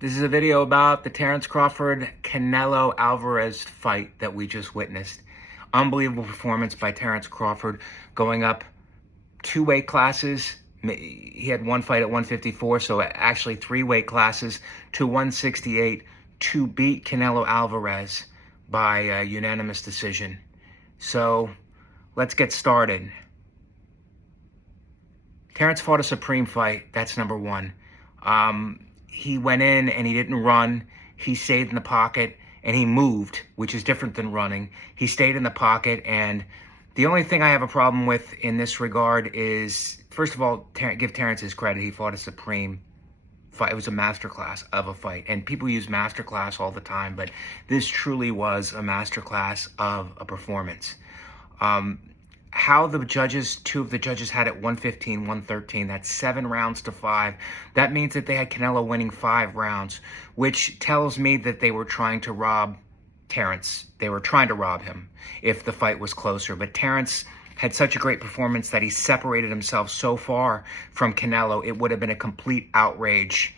This is a video about the Terence Crawford-Canelo Alvarez fight that we just witnessed. Unbelievable performance by Terence Crawford, going up 2 weight classes. He had one fight at 154, so actually 3 weight classes to 168 to beat Canelo Alvarez by a unanimous decision. So let's get started. Terence fought a supreme fight. That's number one. He went in and he didn't run. He stayed in the pocket and he moved, which is different than running. He stayed in the pocket, and the only thing I have a problem with in this regard is, first of all, give Terence his credit. He fought a supreme fight. It was a masterclass of a fight, and people use masterclass all the time, but this truly was a masterclass of a performance. How the judges, 2 of the judges had it 115, 113. That's 7 rounds to 5. That means that they had Canelo winning 5 rounds, which tells me that they were trying to rob Terence. They were trying to rob him if the fight was closer. But Terence had such a great performance that he separated himself so far from Canelo, it would have been a complete outrage,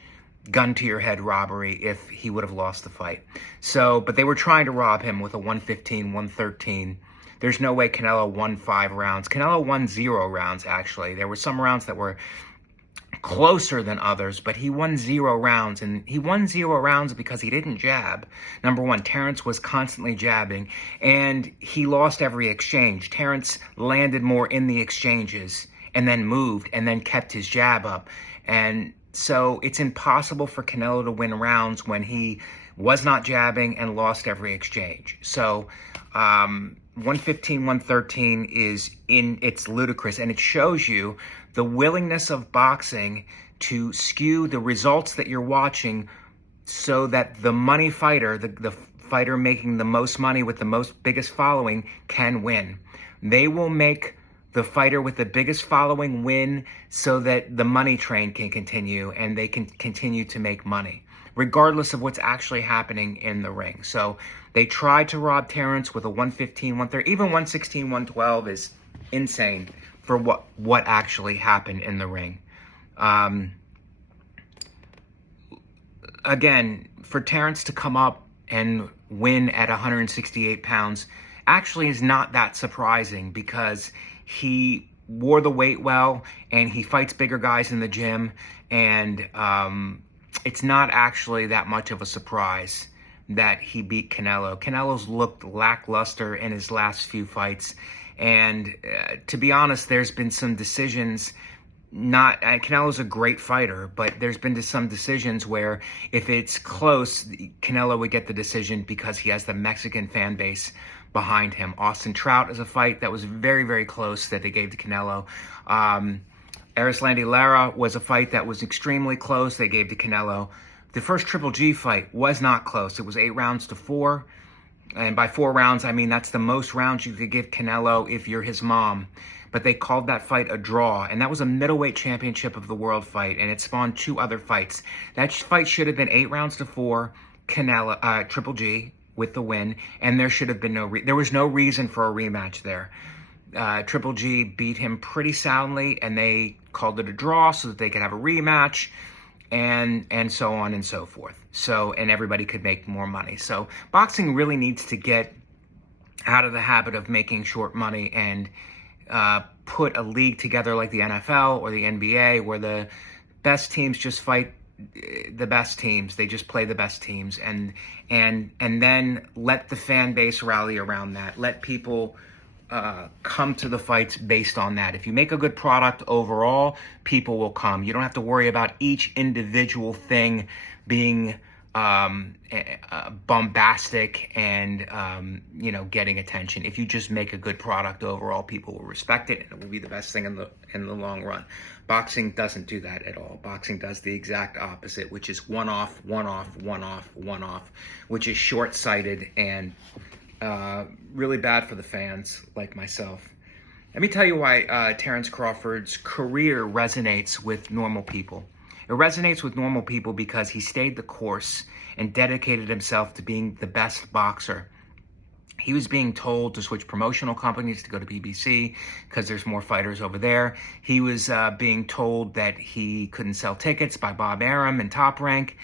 gun-to-your-head robbery if he would have lost the fight. So, but they were trying to rob him with a 115, 113. There's no way Canelo won 5 rounds. Canelo won 0 rounds, actually. There were some rounds that were closer than others, but he won 0 rounds. And he won 0 rounds because he didn't jab. Number one, Terence was constantly jabbing, and he lost every exchange. Terence landed more in the exchanges and then moved and then kept his jab up. And so it's impossible for Canelo to win rounds when he was not jabbing and lost every exchange. So 115, 113 it's ludicrous, and it shows you the willingness of boxing to skew the results that you're watching so that the money fighter, the fighter making the most money with the biggest following, can win. They will make the fighter with the biggest following win so that the money train can continue and they can continue to make money, regardless of what's actually happening in the ring. So they tried to rob Terence with a 115, 130, even 116, 112 is insane for what actually happened in the ring. Again, for Terence to come up and win at 168 pounds actually is not that surprising, because he wore the weight well and he fights bigger guys in the gym, and it's not actually that much of a surprise that he beat Canelo. Canelo's looked lackluster in his last few fights, and to be honest, there's been some decisions. Canelo's a great fighter, but there's been some decisions where if it's close, Canelo would get the decision because he has the Mexican fan base behind him. Austin Trout is a fight that was very, very close that they gave to Canelo. Erislandy Lara was a fight that was extremely close. They gave to Canelo. The first Triple G fight was not close. It was 8 rounds to 4. And by 4 rounds, I mean that's the most rounds you could give Canelo if you're his mom. But they called that fight a draw. And that was a middleweight championship of the world fight. And it spawned 2 other fights. That fight should have been 8 rounds to 4, Canelo, Triple G with the win. And there should have been there was no reason for a rematch there. Triple G beat him pretty soundly, and they called it a draw so that they could have a rematch, and so on and so forth. So, and everybody could make more money. So boxing really needs to get out of the habit of making short money and put a league together like the NFL or the NBA, where the best teams just fight the best teams. They just play the best teams, and then let the fan base rally around that. Let people come to the fights based on that. If you make a good product overall, people will come. You don't have to worry about each individual thing being bombastic and getting attention. If you just make a good product overall, people will respect it, and it will be the best thing in the long run. Boxing doesn't do that at all. Boxing does the exact opposite, which is one off, which is short-sighted and really bad for the fans like myself. Let me tell you why Terence Crawford's career resonates with normal people. It resonates with normal people because he stayed the course and dedicated himself to being the best boxer. He was being told to switch promotional companies to go to BBC because there's more fighters over there. He was being told that he couldn't sell tickets by Bob Arum and Top Rank.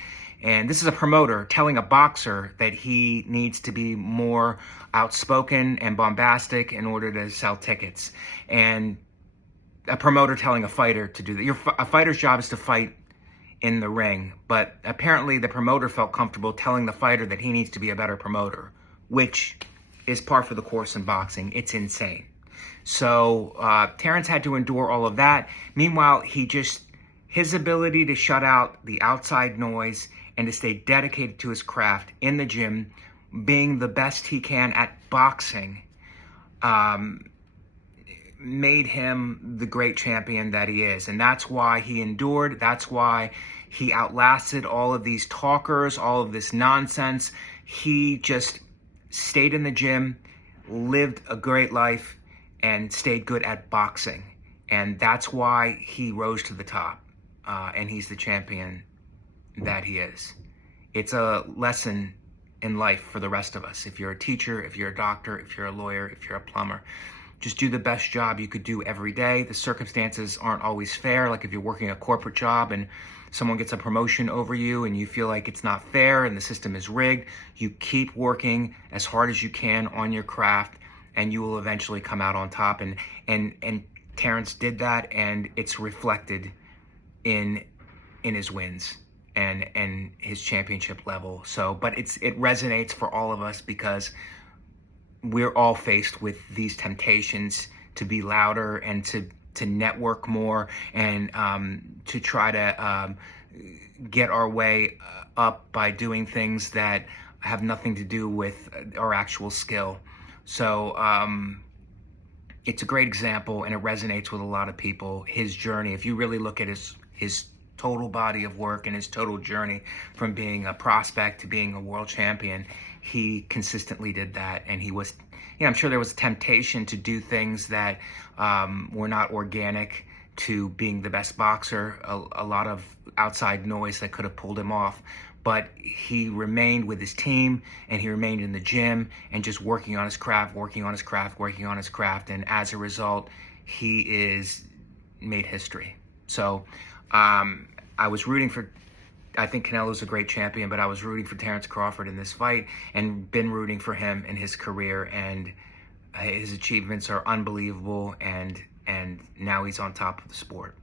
And this is a promoter telling a boxer that he needs to be more outspoken and bombastic in order to sell tickets. And a promoter telling a fighter to do that. A fighter's job is to fight in the ring, but apparently the promoter felt comfortable telling the fighter that he needs to be a better promoter, which is par for the course in boxing. It's insane. So Terrence had to endure all of that. Meanwhile, his ability to shut out the outside noise and to stay dedicated to his craft in the gym, being the best he can at boxing, made him the great champion that he is. And that's why he endured. That's why he outlasted all of these talkers, all of this nonsense. He just stayed in the gym, lived a great life, and stayed good at boxing. And that's why he rose to the top. And he's the champion that he is. It's a lesson in life for the rest of us. If you're a teacher, if you're a doctor, if you're a lawyer, if you're a plumber, just do the best job you could do every day. The circumstances aren't always fair. Like if you're working a corporate job and someone gets a promotion over you and you feel like it's not fair and the system is rigged, you keep working as hard as you can on your craft and you will eventually come out on top. And Terrence did that, and it's reflected in his wins and his championship level. So, but it resonates for all of us because we're all faced with these temptations to be louder and to network more and to try to get our way up by doing things that have nothing to do with our actual skill. So it's a great example, and it resonates with a lot of people. His journey, if you really look at his total body of work and his total journey from being a prospect to being a world champion, he consistently did that. And he was, I'm sure there was a temptation to do things that were not organic to being the best boxer, a lot of outside noise that could have pulled him off. But he remained with his team, and he remained in the gym and just working on his craft. And as a result, he made history. So I was rooting for, I think Canelo's a great champion, but I was rooting for Terrence Crawford in this fight and been rooting for him in his career. And his achievements are unbelievable, and now he's on top of the sport.